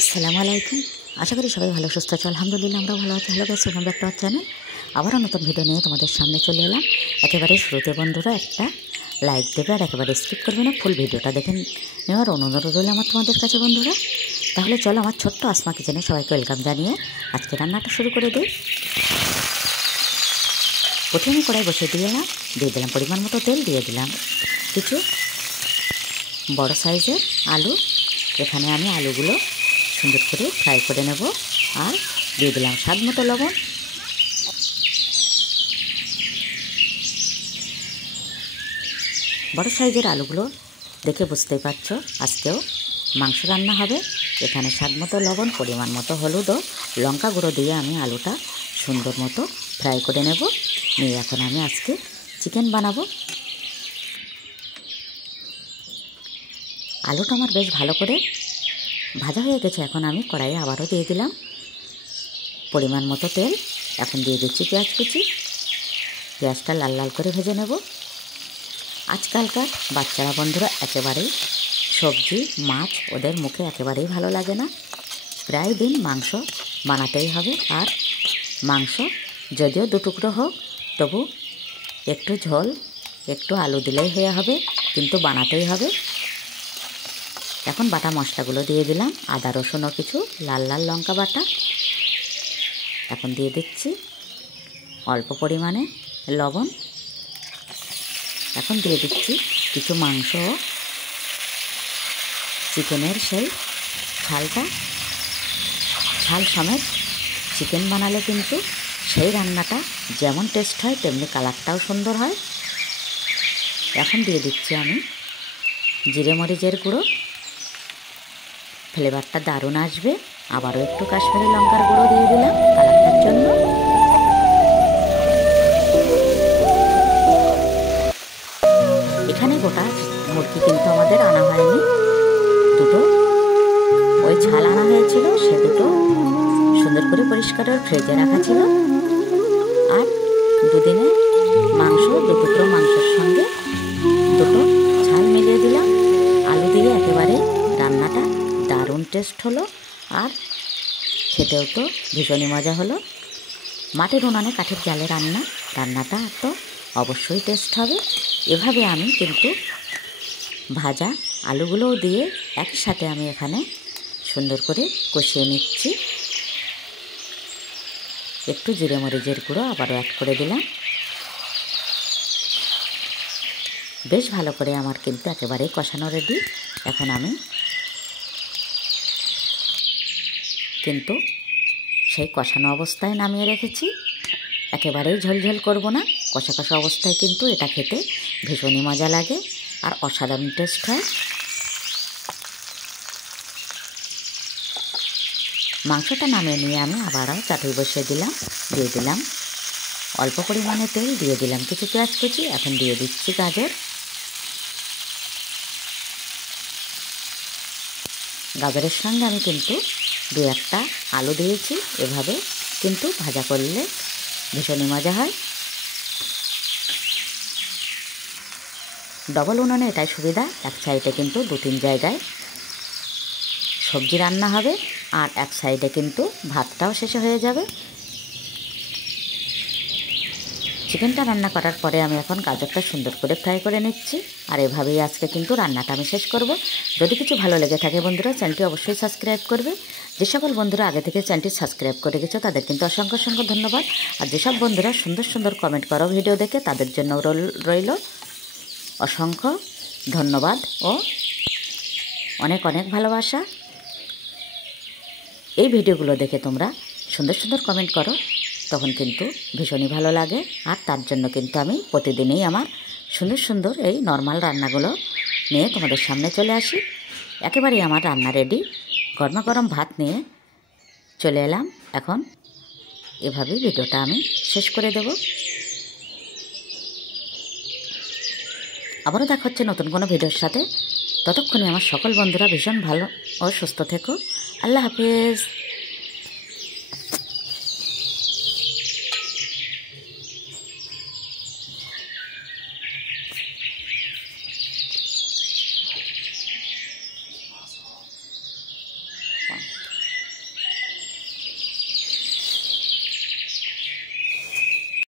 আসসালামু আলাইকুম। আশা করি সবাই ভালো সুস্থ আছে। আলহামদুলিল্লাহ আমরা ভালো আছি। Hello guys, welcome back to our channel. আবারও নতুন ভিডিও নিয়ে তোমাদের সামনে চলে এলাম। একেবারে শুরুতে বন্ধুরা একটা লাইক দেবে আর একেবারে স্কিপ করবে না, ফুল ভিডিওটা দেখে নেওয়ার অনুরোধ রইল আমার তোমাদের কাছে বন্ধুরা। তাহলে চলো আমার ছোট্ট আসমা কিচেনে সবাইকে ওয়েলকাম জানিয়ে আজকে রান্নাটা শুরু করে দিই। প্রথমে কড়াই বসিয়ে দিয়ে দিলাম পরিমাণ মতো তেল, দিয়ে দিলাম কিছু বড় সাইজের আলু। এখানে আমি আলুগুলো সুন্দর করে ফ্রাই করে নেব আর দিয়ে দিলাম স্বাদ মতো লবণ। বড় সাইজের আলুগুলো দেখে বুঝতেই পারছো আজকেও মাংস রান্না হবে। এখানে স্বাদ মতো লবণ, পরিমাণ মতো হলুদ ও লঙ্কা গুঁড়ো দিয়ে আমি আলুটা সুন্দর মতো ফ্রাই করে নেব। নিয়ে এখন আমি আজকে চিকেন বানাবো। আলুটা আমার বেশ ভালো করে ভাজা হয়ে গেছে। এখন আমি কড়াইয়ে আবারও দিয়ে দিলাম পরিমাণ মতো তেল। এখন দিয়ে দিচ্ছি পেঁয়াজ কুচি। পেঁয়াজটা লাল লাল করে ভেজে নেব। আজকালকার বাচ্চারা বন্ধুরা একেবারেই সবজি মাছ ওদের মুখে একেবারেই ভালো লাগে না। প্রায় দিন মাংস বানাতেই হবে, আর মাংস যদিও দুটুকরো হোক তবু একটু ঝোল একটু আলু দিলেই হয়ে হবে, কিন্তু বানাতেই হবে। এখন বাটা মশলাগুলো দিয়ে দিলাম, আদা রসুন ও কিছু লাল লাল লঙ্কা বাটা। এখন দিয়ে দিচ্ছি অল্প পরিমাণে লবণ। এখন দিয়ে দিচ্ছি কিছু মাংস ও চিকেনের সেই ঝালটা। ঝাল সমেত চিকেন বানালে কিন্তু সেই রান্নাটা যেমন টেস্ট হয় তেমনি কালারটাও সুন্দর হয়। এখন দিয়ে দিচ্ছি আমি জিরে মরিচের গুঁড়ো। ফ্লেভারটা দারুণ আসবে। আবারও একটু কাশ্মীরি লঙ্কার গুঁড়ো দিয়ে দিলাম কালারটার জন্য। এখানে গোটা মুরগি কিন্তু আমাদের আনা হয়নি, দুটো ওই ছাল আনা হয়েছিল, সে দুটো সুন্দর করে পরিষ্কার করে ফ্রিজে রাখা ছিল। আর দুদিনে মাংস, দুটুকরো মাংসের সঙ্গে দুটো ছাল মিলিয়ে দিলাম। আলু দিয়ে একেবারে রান্নাটা দারুণ টেস্ট হলো, আর খেতেও তো ভীষণই মজা হলো। মাটির উনানে কাঠের জালে রান্নাটা তো অবশ্যই টেস্ট হবে। এভাবে আমি কিন্তু ভাজা আলুগুলোও দিয়ে একই সাথে আমি এখানে সুন্দর করে কষিয়ে নিচ্ছি। একটু জিরে মরিচের গুঁড়ো আবারও অ্যাড করে দিলাম। বেশ ভালো করে আমার কিন্তু একেবারেই কষানো রেডি। এখন আমি কিন্তু সেই কষানো অবস্থায় নামিয়ে রেখেছি। একেবারেই ঝোলঝোল করব না, কষা কষা অবস্থায় কিন্তু এটা খেতে ভীষণই মজা লাগে আর অসাধারণ টেস্ট হয়। মাংসটা নামিয়ে নিয়ে আমি আবারও চাটুই বসিয়ে দিলাম। দিয়ে দিলাম অল্প পরিমাণে তেল, দিয়ে দিলাম কিছু পেঁয়াজ কুচি। এখন দিয়ে দিচ্ছি গাজর। গাজরের সঙ্গে আমি কিন্তু দু একটা আলু দিয়েছি। এভাবে কিন্তু ভাজা করলে ভীষণই মজা হয়। ডবল উনুনে এটাই সুবিধা, এক সাইডে কিন্তু 2-3 জায়গায় সবজি রান্না হবে আর এক সাইডে কিন্তু ভাতটাও শেষে হয়ে যাবে। চিকেনটা রান্না করার পরে আমি এখন গাজরটা সুন্দর করে ফ্রাই করে নিচ্ছি। আর এভাবেই আজকে কিন্তু রান্নাটা আমি শেষ করব। যদি কিছু ভালো লেগে থাকে বন্ধুরা, চ্যানেলটি অবশ্যই সাবস্ক্রাইব করবে। যে সকল বন্ধুরা আগে থেকে চ্যানেলটি সাবস্ক্রাইব করে গেছো তাদের কিন্তু অসংখ্য অসংখ্য ধন্যবাদ। আর যেসব বন্ধুরা সুন্দর সুন্দর কমেন্ট করো ভিডিও দেখে, তাদের জন্য রইল অসংখ্য ধন্যবাদ ও অনেক অনেক ভালোবাসা। এই ভিডিওগুলো দেখে তোমরা সুন্দর সুন্দর কমেন্ট করো, তখন কিন্তু ভীষণই ভালো লাগে। আর তার জন্য কিন্তু আমি প্রতিদিনই আমার সুন্দর সুন্দর এই নর্মাল রান্নাগুলো নিয়ে তোমাদের সামনে চলে আসি। একেবারেই আমার রান্না রেডি। গরমা গরম ভাত নিয়ে চলে এলাম। এখন এভাবেই ভিডিওটা আমি শেষ করে দেব। আবারও দেখা হচ্ছে নতুন কোনো ভিডিওর সাথে। ততক্ষণে আমার সকল বন্ধুরা ভীষণ ভালো ও সুস্থ থেকো। আল্লাহ হাফেজ।